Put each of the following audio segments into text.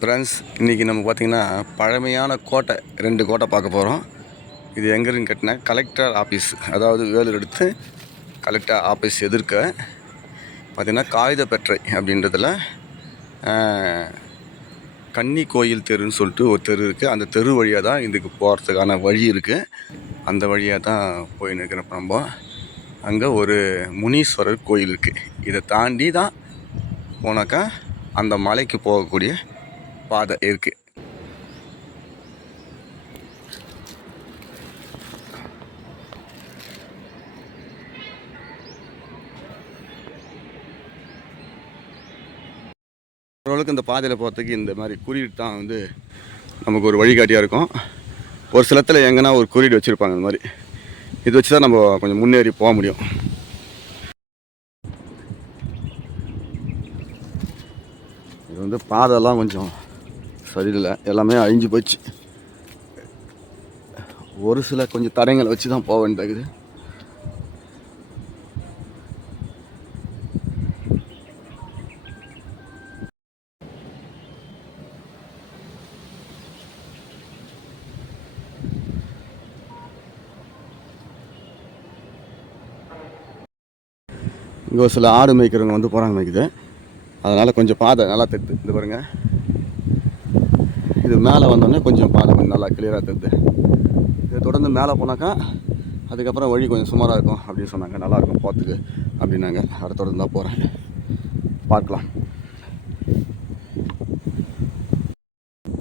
Friends இன்றைக்கி நம்ம பார்த்திங்கன்னா பழமையான கோட்டை ரெண்டு கோட்டை பார்க்க போகிறோம் இது எங்கேருந்து கட்டின கலெக்டர் ஆஃபீஸ் அதாவது வேலூர் எடுத்து கலெக்டர் ஆஃபீஸ் எதிர்க்க பார்த்திங்கன்னா காகிதப்பெற்றை அப்படின்றதுல அப்படின்றதில் கன்னி கோயில் தெருன்னு சொல்லிட்டு ஒரு தெரு இருக்குது அந்த தெரு வழியாக தான் இதுக்கு போகிறதுக்கான வழி இருக்குது அந்த வழியாக தான் போயின்னு இருக்கிறப்ப நம்ம. அங்கே ஒரு முனீஸ்வரர் கோயில் இருக்குது இதை தாண்டி தான் போனாக்கா அந்த மலைக்கு போகக்கூடிய பாதை இருக்குது ஓரளவுக்கு இந்த பாதையில் போகிறதுக்கு இந்த மாதிரி குறியீடு தான் வந்து நமக்கு ஒரு வழிகாட்டியாக இருக்கும். ஒரு சிலத்தில் எங்கன்னா ஒரு குறியீடு வச்சுருப்பாங்க இந்த மாதிரி. இது வச்சு தான் நம்ம கொஞ்சம் முன்னேறி போக முடியும். இது வந்து பாதைலாம் கொஞ்சம் சரியில்லை. எல்லாமே அழிஞ்சு போச்சு. ஒரு சில கொஞ்சம் தடைங்களை வச்சு தான் போக வேண்டியது. இங்கே ஒரு சில ஆடு மேய்க்கிறவங்க வந்து போகிறாங்க மேய்க்குது. அதனால் கொஞ்சம் பாதை நல்லா தெரியுது இந்த பாருங்கள் இது மேலே வந்தோடனே கொஞ்சம் பாதை கொஞ்சம் நல்லா கிளியராக தெரியுது இது தொடர்ந்து மேலே போனாக்கா அதுக்கப்புறம் வழி கொஞ்சம் சுமாராக இருக்கும் அப்படின்னு சொன்னாங்க. நல்லாயிருக்கும் போகிறதுக்கு அப்படின்னாங்க. அதை தொடர்ந்து தான் போகிறேன் பார்க்கலாம்.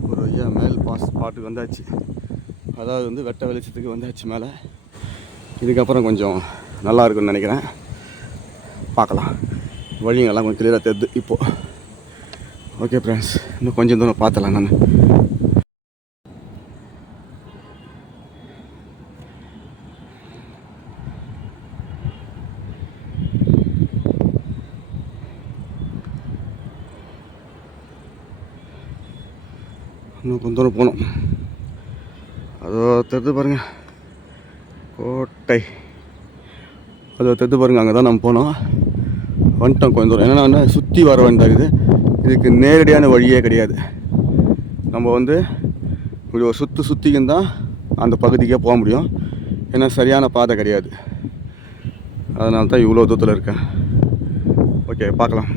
ஒரு ஐயா மேல் பாஸ் பாட்டுக்கு வந்தாச்சு. அதாவது வந்து வெட்ட வெளிச்சத்துக்கு வந்தாச்சு மேலே. இதுக்கப்புறம் கொஞ்சம் நல்லா இருக்கும்னு நினைக்கிறேன். பார்க்கலாம். வழிங்கெல்லாம் கொஞ்சம் கிளியராக தெரிது இப்போது ஓகே ஃப்ரெண்ட்ஸ் இன்னும் கொஞ்சம் தூரம் பார்த்தலாம் நான். இன்னும் கொஞ்சம் தூரம் போகணும். அதோ தெரிஞ்சு பாருங்கள் கோட்டை. அதை தெரிஞ்சு பாருங்கள் அங்கே தான் நம்ம போனோம். வந்துட்டோம் கொஞ்சம் தூரம். என்னென்னா சுற்றி வர வேண்டியது இதுக்கு நேரடியான வழியே கிடையாது. நம்ம வந்து இப்படி ஒரு சுற்று சுற்றிக்கும் தான் அந்த பகுதிக்கே போக முடியும். ஏன்னா சரியான பாதை கிடையாது. அதனால தான் இவ்வளோ தூரத்தில் இருக்கேன். ஓகே பார்க்கலாம்.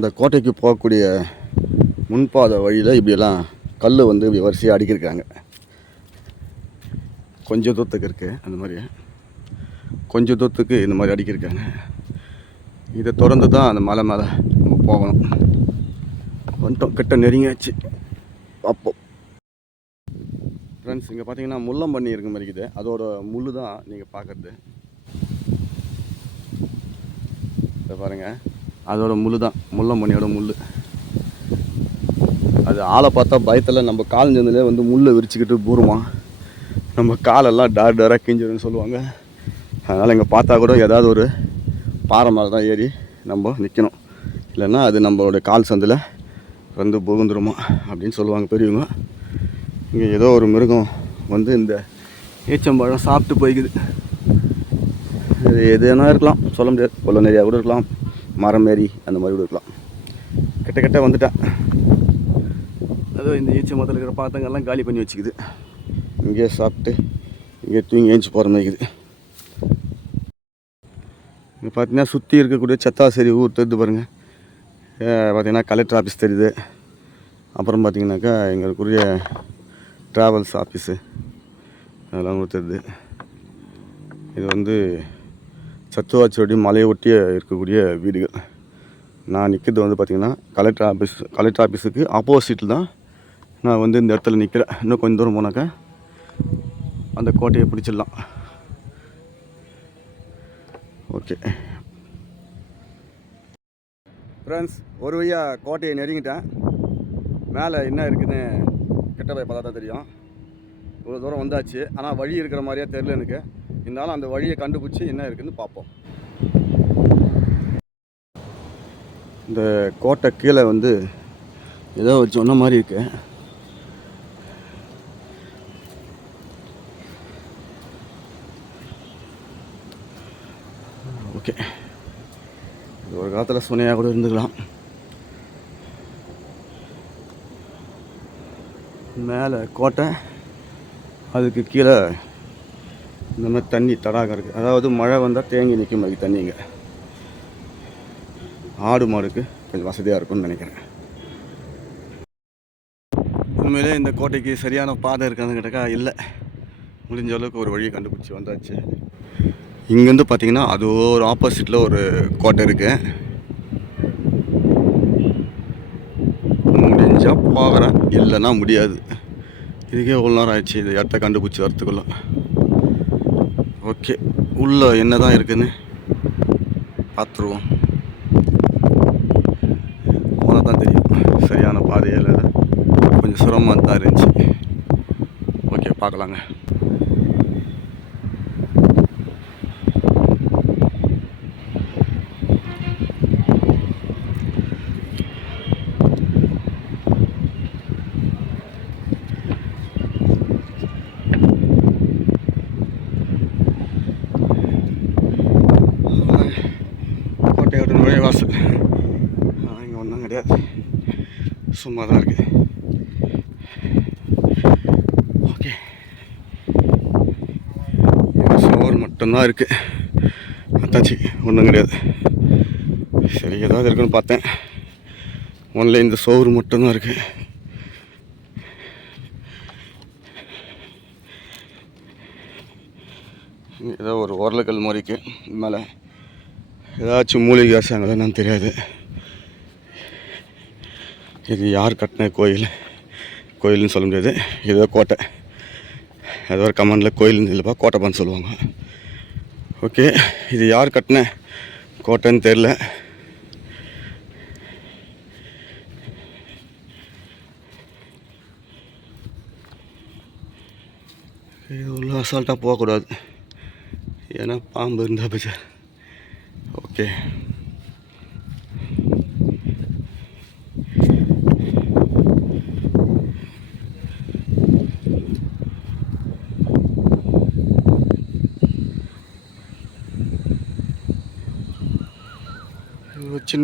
இந்த கோட்டைக்கு போகக்கூடிய முன்பாதை வழியில் இப்படியெல்லாம் கல் வந்து இப்படி வரிசையாக அடிக்கிருக்காங்க கொஞ்சம் தூரத்துக்கு இருக்குது அந்த மாதிரி. கொஞ்சம் தூரத்துக்கு இந்த மாதிரி அடிக்கிருக்காங்க இதை திறந்து தான் அந்த மலை மேலே நம்ம போகணும். வந்துட்டோம் கிட்ட நெருங்கியாச்சு. அப்போ. ஃப்ரெண்ட்ஸ் இங்கே பார்த்தீங்கன்னா முள்ளம்பண்ணி இருக்க மாதிரி இருக்குது. அதோட முள் தான் நீங்கள் பார்க்குறது இதை பாருங்கள் அதோட முள் தான் முள்ளம்பனியோட முள் அது ஆளை பார்த்தா பயத்தில் நம்ம கால் சேர்ந்துலே வந்து முள்ளை விரிச்சுக்கிட்டு பூருமா. நம்ம காலெல்லாம் டார் டாராக கிஞ்சிடும்னு சொல்லுவாங்க. அதனால் இங்கே பார்த்தா கூட ஏதாவது ஒரு பாறை மாதிரி தான் ஏறி நம்ம நிற்கணும் இல்லைன்னா அது நம்மளோட கால் சந்தில் வந்து புகுந்துருமா அப்படின்னு சொல்லுவாங்க பெரியவங்க. இங்கே ஏதோ ஒரு மிருகம் வந்து இந்த ஏச்சம்பழம் சாப்பிட்டு போய்க்குது. இது எது இருக்கலாம் சொல்ல முடியாது. கொள்ள நிறையா கூட இருக்கலாம். மரம் மாரி அந்த மாதிரி விடுக்கலாம் கிட்டக்கிட்ட கிட்ட கிட்ட வந்துட்டேன். அதுவும் இந்த ஈச்சை மரத்தில் இருக்கிற பாத்தங்கள்லாம் காலி பண்ணி வச்சுக்குது. இங்கேயே சாப்பிட்டு இங்கே தூங்கி ஏஞ்சி போகிற மாதிரி இருக்குது. இங்கே பார்த்தீங்கன்னா சுற்றி இருக்கக்கூடிய சத்தாசேரி ஊர் தெரியுது பாருங்கள் பார்த்தீங்கன்னா கலெக்டர் ஆஃபீஸ் தெரியுது. அப்புறம் பார்த்தீங்கன்னாக்கா எங்களுக்குரிய ட்ராவல்ஸ் ஆஃபீஸு அதெல்லாம் உங்களுக்கு தெரியுது. இது வந்து சத்துவாச்சோடி மலையை ஒட்டிய இருக்கக்கூடிய வீடுகள். நான் நிற்கிறது வந்து பார்த்திங்கன்னா கலெக்டர் ஆஃபீஸ் கலெக்டர் ஆஃபீஸுக்கு ஆப்போசிட்டில் தான் நான் வந்து இந்த இடத்துல நிற்கிறேன் இன்னும் கொஞ்சம் தூரம் போனாக்கா அந்த கோட்டையை பிடிச்சிடலாம். ஓகே ஃப்ரெண்ட்ஸ் ஒரு வழியாக கோட்டையை நெருங்கிட்டேன். மேலே என்ன இருக்குதுன்னு கிட்ட போய் பார்த்தா தான் தெரியும். இவ்வளோ தூரம் வந்தாச்சு. ஆனால் வழி இருக்கிற மாதிரியே தெரில எனக்கு. இருந்தாலும் அந்த வழியை கண்டுபிடிச்சி என்ன இருக்குன்னு பார்ப்போம். இந்த கோட்டை கீழே வந்து ஏதோ ஒரு சொன்ன மாதிரி இருக்கு. ஓகே. இது ஒரு காலத்தில் சுனையாக கூட இருந்துக்கலாம். மேலே கோட்டை அதுக்கு கீழே இந்த மாதிரி தண்ணி தடாகம் இருக்குது அதாவது மழை வந்தால் தேங்கி நிற்கும் அதுக்கு தண்ணிங்க ஆடு மாடுக்கு கொஞ்சம் வசதியாக இருக்கும்னு நினைக்கிறேன். உண்மையிலே இந்த கோட்டைக்கு சரியான பாதை இருக்கான்னு கேட்டாக்கா இல்லை. முடிஞ்ச அளவுக்கு ஒரு வழியை கண்டுபிடிச்சி வந்தாச்சு. இங்கேருந்து பார்த்தீங்கன்னா அது ஒரு ஆப்போசிட்டில் ஒரு கோட்டை இருக்குது முடிஞ்சால் போகிறேன். இல்லைன்னா முடியாது. இதுக்கே எவ்வளோ நேரம் ஆயிடுச்சு. இது இடத்த கண்டுபிடிச்சி வரத்துக்குள்ளே. ஓகே. உள்ளே என்ன தான் இருக்குன்னு பார்த்துருவோம் போனால் தான் தெரியும். சரியான பாதையில் கொஞ்சம் சிரமமாக தான் இருந்துச்சு. ஓகே பார்க்கலாங்க கோட்டையோட நுழைவாசல் இங்கே ஒன்றும் கிடையாது சும்மா தான் இருக்குது ஓகே சோறு மட்டும்தான் இருக்குது அத்தாச்சி ஒன்றும் கிடையாது. சரி ஏதாவது இருக்குன்னு பார்த்தேன். ஒன்ல இந்த சோறு மட்டும்தான் இருக்குது ஏதோ ஒரு உரலக்கல் மாதிரி இருக்குது மேலே ஏதாச்சும் மூலிகை அரசாங்கம் என்னன்னு தெரியாது. இது யார் கட்டின கோயில்? கோயில்னு சொல்ல முடியாது. ஏதோ கோட்டை. ஏதோ ஒரு கமெண்டில் கோயில்னு இல்லைப்பா கோட்டைப்பான்னு சொல்லுவாங்க. ஓகே இது யார் கட்டின கோட்டைன்னு தெரில இது உள்ள அசால்ட்டாக போகக்கூடாது. ஏன்னா பாம்பு இருந்தால் போச்சு. ஓகே.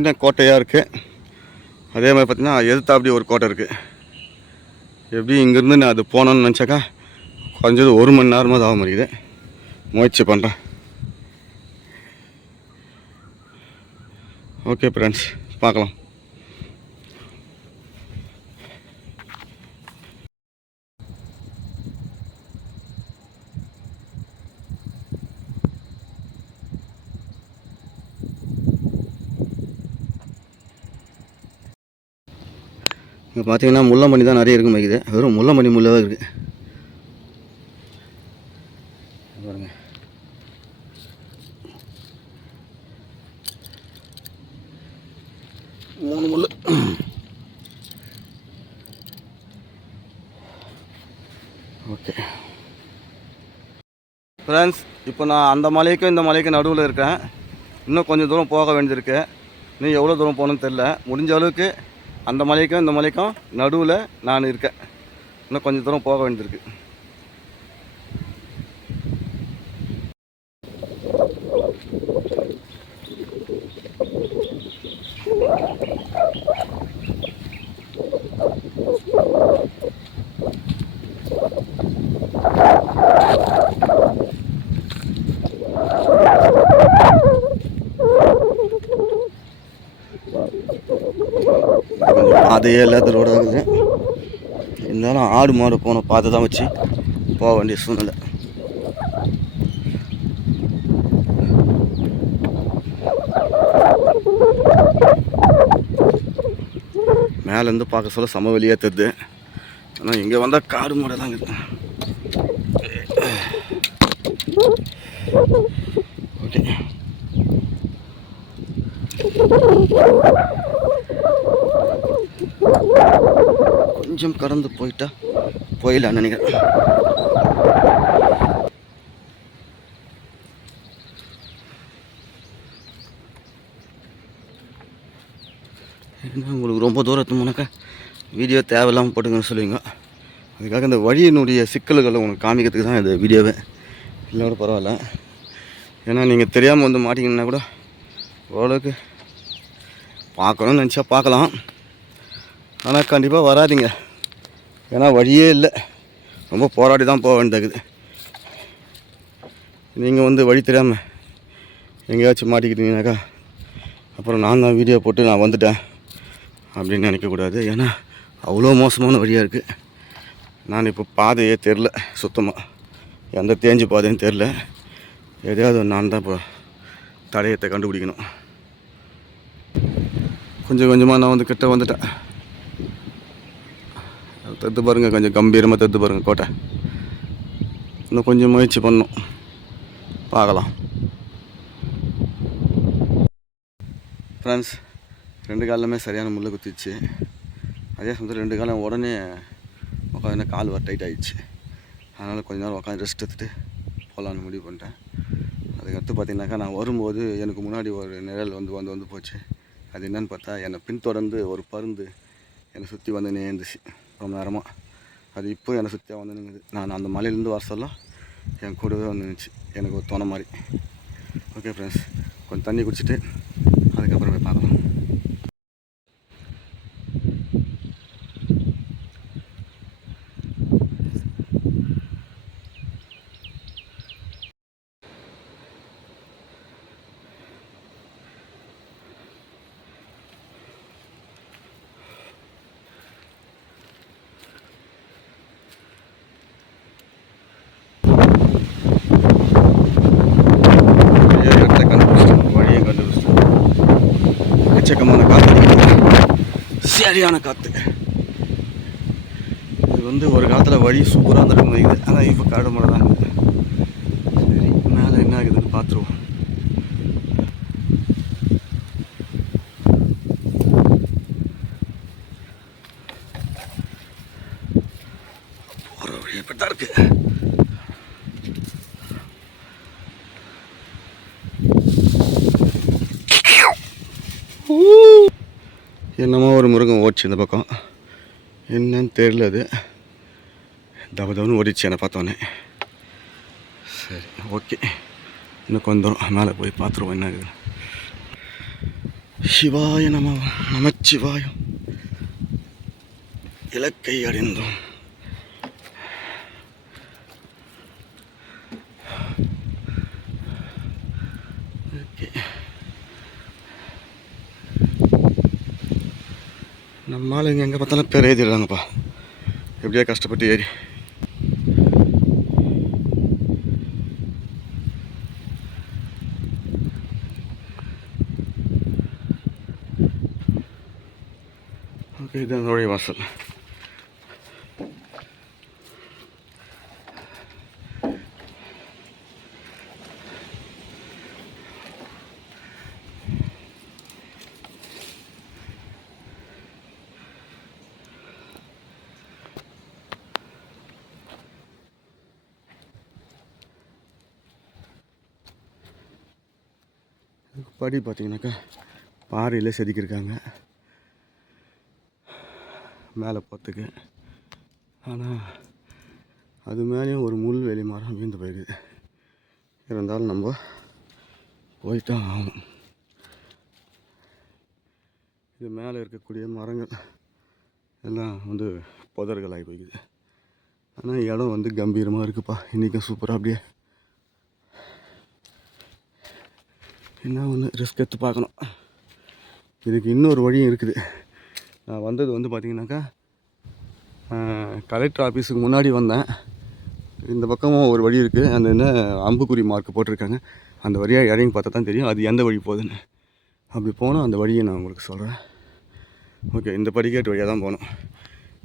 சின்ன கோட்டையாக இருக்குது அதே மாதிரி பார்த்திங்கன்னா எதிர்த்தாப்படி ஒரு கோட்டை இருக்குது எப்படி இங்கேருந்து நான் அது போனோன்னு நினச்சாக்கா குறைஞ்சது ஒரு மணி நேரமாவது ஆக மாட்டேங்குது. முயற்சி பண்ணுறேன் ஓகே ஃப்ரெண்ட்ஸ் பார்க்கலாம் இங்கே பார்த்தீங்கன்னா முள்ளம்பனி தான் நிறைய இருக்கு வைக்குது வெறும் முள்ளம்பனி முள்ளவே இருக்குது பாருங்க. மூணு முள் ஓகே. ஃப்ரெண்ட்ஸ் இப்போ நான் அந்த மலைக்கும் இந்த மலைக்கும் நடுவில் இருக்கேன். இன்னும் கொஞ்சம் தூரம் போக வேண்டியிருக்கு இன்னும் எவ்வளோ தூரம் போகணும்னு தெரில முடிஞ்ச அளவுக்கு அந்த மலைக்கும் இந்த மலைக்கும் நடுவில் நான் இருக்கேன். இன்னும் கொஞ்சம் தூரம் போக வேண்டியிருக்கு. கொஞ்சம் அதையே எல்லாத்தோட இருந்தாலும் ஆடு மாடு போன பார்த்து தான் வச்சு போக வேண்டிய சூழ்நிலை. மேலேருந்து பார்க்க சொல்ல சம வெளியே ஆனால் இங்கே வந்தால் காடு மாடு தான் ஓகே. கொஞ்சம் கடந்து போயிட்டா போயிடலாம் நினைக்கிறேன். ஏன்னா உங்களுக்கு ரொம்ப தூரத்து முன்னாக்கா வீடியோ தேவையில்லாமல் போட்டுங்கன்னு சொல்லுவீங்க. அதுக்காக இந்த வழியினுடைய சிக்கல்களை உங்களுக்கு காமிக்கிறதுக்கு தான் இந்த வீடியோவே இல்லை கூட பரவாயில்ல. ஏன்னா நீங்கள் தெரியாமல் வந்து மாட்டிங்கன்னா கூட ஓரளவுக்கு பார்க்கணும்னு நினச்சா பார்க்கலாம். ஆனால் கண்டிப்பாக வராதீங்க. ஏன்னா வழியே இல்லை. ரொம்ப போராடி தான் போக வேண்டியது. நீங்கள் வந்து வழி தெரியாமல் எங்கேயாச்சும் மாட்டிக்கிட்டீங்கனாக்கா அப்புறம் நான் தான் வீடியோ போட்டு நான் வந்துட்டேன் அப்படின்னு நினைக்கக்கூடாது. ஏன்னா அவ்வளோ மோசமான வழியாக இருக்குது நான் இப்போ பாதையே தெரில சுத்தமாக எந்த தேஞ்சு பாதையும் தெரில. எதையாவது நான் தான் இப்போ தடயத்தை கண்டுபிடிக்கணும். கொஞ்சம் கொஞ்சமாக நான் வந்து கிட்ட வந்துட்டேன். தத்து பாருங்கள் கொஞ்சம் கம்பீரமாக தத்து பாருங்கள் கோட்டை. இன்னும் கொஞ்சம் முயற்சி பண்ணும். பார்க்கலாம். ஃப்ரெண்ட்ஸ் ரெண்டு காலமே சரியான முள்ளை குத்திச்சு. அதே சமயத்தில் ரெண்டு காலம் உடனே உட்காந்து கால் வர டைட் ஆயிடுச்சு. அதனால் கொஞ்ச நேரம் உட்காந்து ரெஸ்ட் எடுத்துகிட்டு போகலான்னு முடிவு பண்ணிட்டேன். அதுக்கடுத்து பார்த்தீங்கன்னாக்கா நான் வரும்போது எனக்கு முன்னாடி ஒரு நிழல் வந்து வந்து வந்து போச்சு. அது என்னன்னு பார்த்தா என்னை பின்தொடர்ந்து ஒரு பருந்து என்னை சுற்றி வந்து நேர்ந்துச்சு ரொம்ப நேரமாக அது இப்போ என்னை சுற்றியாக வந்து நிற்குது நான் அந்த மலையிலேருந்து வர சொல்ல என் கூடவே வந்து நின்றுச்சு எனக்கு ஒரு துணை மாதிரி. ஓகே ஃப்ரெண்ட்ஸ் கொஞ்சம் தண்ணி குடிச்சிட்டு அதுக்கப்புறம் போய் பார்க்கலாம். பயங்கரமான காற்று சரியான காற்று இது வந்து ஒரு காலத்தில் வழி சூப்பராக இருந்திருக்கும் இது ஆனால் இப்போ காடு மழை தாங்க இருக்குது. சரி மேலே என்ன ஆகுதுன்னு பார்த்துருவோம் போகிற வழி இப்படி தான் இருக்குது என்னமோ ஒரு முருகன் ஓடிச்சு இந்த பக்கம். என்னன்னு தெரில அது. தப ஓடிச்சு என்னை பார்த்தோன்னே. சரி ஓகே. இன்னும் கொஞ்சம் மேலே போய் பார்த்துருவோம் என்ன இருக்குது. சிவாய நம நமச்சிவாயம். இலக்கை அடைந்தோம். நம்ம ஆளுங்க எங்கே பார்த்தாலும் பேர் எழுதிடுறாங்கப்பா. எப்படியா கஷ்டப்பட்டு ஏறி. படி பார்த்தீங்கன்னாக்கா பாறையில் செதுக்கியிருக்காங்க. மேலே போகிறதுக்கு ஆனால் அது மேலேயும் ஒரு முள் மரம் வீழ்ந்து போயிருக்குது இருந்தாலும் நம்ம போய்தான் ஆகணும். இது மேலே இருக்கக்கூடிய மரங்கள் எல்லாம் வந்து புதர்களாகி போய்க்குது. ஆனால் இடம் வந்து கம்பீரமாக இருக்குப்பா. இன்றைக்கும் சூப்பராக அப்படியே என்ன ஒன்று ரிஸ்க் எடுத்து பார்க்கணும். இதுக்கு இன்னொரு வழியும் இருக்குது. நான் வந்தது வந்து பார்த்தீங்கன்னாக்கா கலெக்டர் ஆஃபீஸுக்கு முன்னாடி வந்தேன். இந்த பக்கமும் ஒரு வழி இருக்குது அந்த என்ன அம்புக்குறி மார்க் போட்டிருக்காங்க. அந்த வழியாக இறங்கி பார்த்தா தான் தெரியும். அது எந்த வழி போகுதுன்னு. அப்படி போனால் அந்த வழியை நான் உங்களுக்கு சொல்கிறேன் ஓகே இந்த படிக்கட்டு வழியாக தான் போகணும்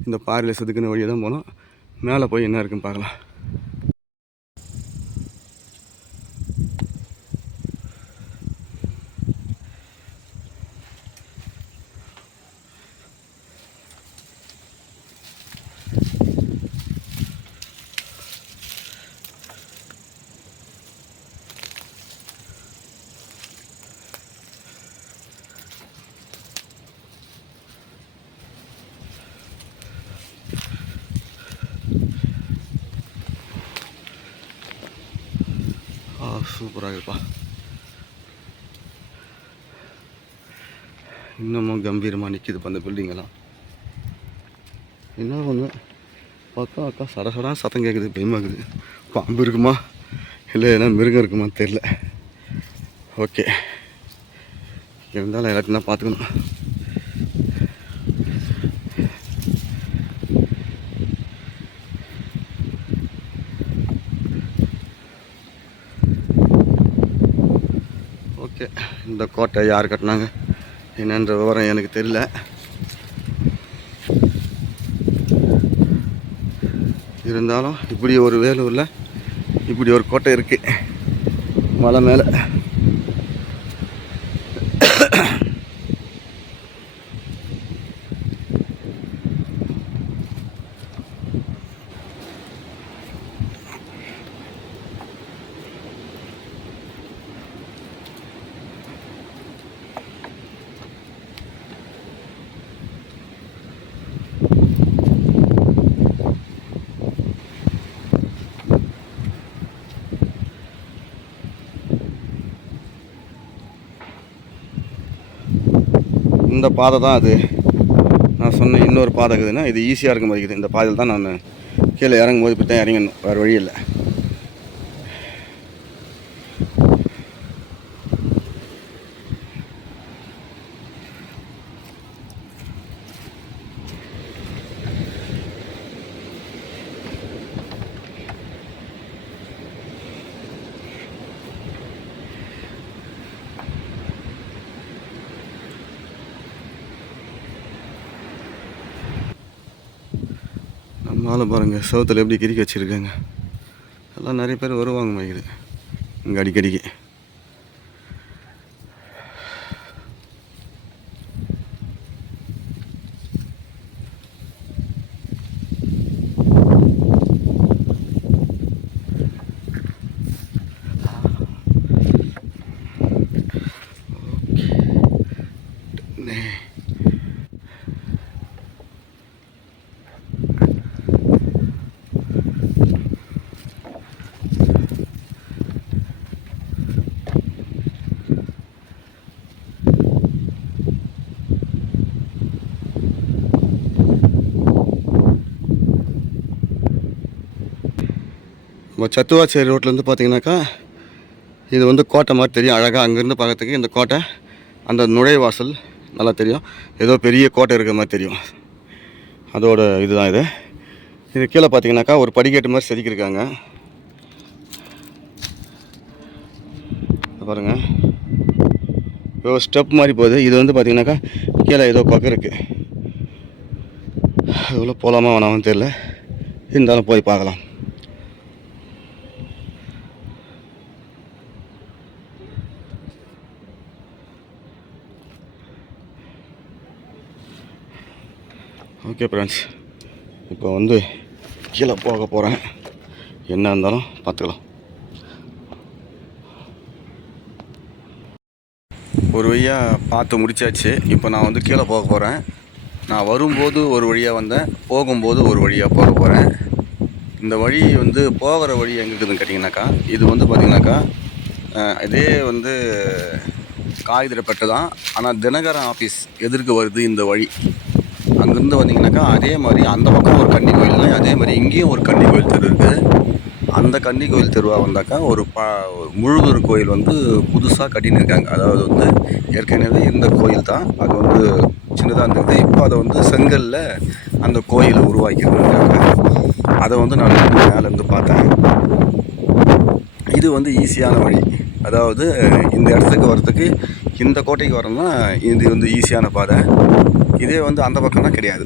இந்த பாரில் செதுக்குன வழியாக தான் போகணும் மேலே போய் என்ன இருக்குன்னு பார்க்கலாம். சூப்பராக இருப்பா இன்னமும் கம்பீரமாக நிற்கிது அந்த பில்டிங்கெல்லாம் என்ன ஒன்று பார்த்தா அக்கா சட சடா சத்தம் கேட்குது பயமாக்குது பாம்பு இருக்குமா? இல்லை ஏன்னா மிருகம் இருக்குமா? தெரில ஓகே இருந்தாலும் எல்லாத்தையும் தான் பார்த்துக்கணும். இந்த கோட்டை யார் கட்டினாங்க? என்னன்ற விவரம் எனக்கு தெரியல. இருந்தாலும் இப்படி ஒரு வேலூரில் இப்படி ஒரு கோட்டை இருக்குது மலை மேலே. இந்த பாதை தான் அது. நான் சொன்ன இன்னொரு பாதை இருக்குதுன்னா இது ஈஸியாக இருக்க மாதிரி இருக்குது. இந்த பாதையில் தான் நான் கீழே இறங்கும்போது இப்படி தான் இறங்கணும். வேறு வழி இல்லை. மேலே பாருங்கள் சவுத்தில் எப்படி கிரிக்கி வச்சுருக்காங்க. எல்லாம் நிறைய பேர் வருவாங்க மைக்குது இங்கே அடிக்கடிக்கு. நம்ம சத்துவாச்சேரி ரோட்லேருந்து பார்த்தீங்கன்னாக்கா இது வந்து கோட்டை மாதிரி தெரியும். அழகாக அங்கேருந்து பார்க்கறதுக்கு இந்த கோட்டை அந்த நுழைவாசல் நல்லா தெரியும். ஏதோ பெரிய கோட்டை இருக்கிற மாதிரி தெரியும். அதோட இதுதான் இது. இது கீழே பார்த்தீங்கன்னாக்கா ஒரு படிக்கட்டு மாதிரி செதுக்கியிருக்காங்க. பாருங்கள் இப்போ ஸ்டெப் மாதிரி போகுது. இது வந்து பார்த்தீங்கன்னாக்கா கீழே ஏதோ பக்கம் இருக்குது எவ்வளோ போகலாமா வேணாமான்னு தெரில இருந்தாலும் போய் பார்க்கலாம். ஓகே ஃப்ரெண்ட்ஸ் இப்போ வந்து கீழே போக போகிறேன் என்ன இருந்தாலும் பார்த்துக்கலாம். ஒரு வழியாக பார்த்து முடிச்சாச்சு. இப்போ நான் வந்து கீழே போக போகிறேன் நான் வரும்போது ஒரு வழியாக வந்தேன். போகும்போது ஒரு வழியாக போக போகிறேன் இந்த வழி வந்து போகிற வழி எங்கே இருக்குதுன்னு கேட்டிங்கனாக்கா இது வந்து பார்த்திங்கனாக்கா இதே வந்து காகிதப்பட்டு தான். ஆனால் தினகரன் ஆஃபீஸ் எதிர்க்கு வருது இந்த வழி. அங்கேருந்து வந்தீங்கன்னாக்கா அதே மாதிரி அந்த பக்கம் ஒரு கன்னி கோயில் அதே மாதிரி இங்கேயும் ஒரு கன்னி கோயில் தெரு இருக்குது அந்த கன்னி கோயில் தெருவா வந்தாக்கா ஒரு ப முழுவர் கோயில் வந்து புதுசாக கட்டின்னு இருக்காங்க. அதாவது வந்து ஏற்கனவே இருந்த கோயில் தான் அது வந்து சின்னதாக இருந்தது. இப்போ அதை வந்து செங்கல்ல அந்த கோயிலை உருவாக்கியிருக்காங்க. அதை வந்து நான் மேலேருந்து பார்த்தேன். இது வந்து ஈஸியான வழி. அதாவது இந்த இடத்துக்கு வரத்துக்கு இந்த கோட்டைக்கு வரணும்னா இது வந்து ஈஸியான பாதை. இதே வந்து அந்த பக்கம்லாம் கிடையாது.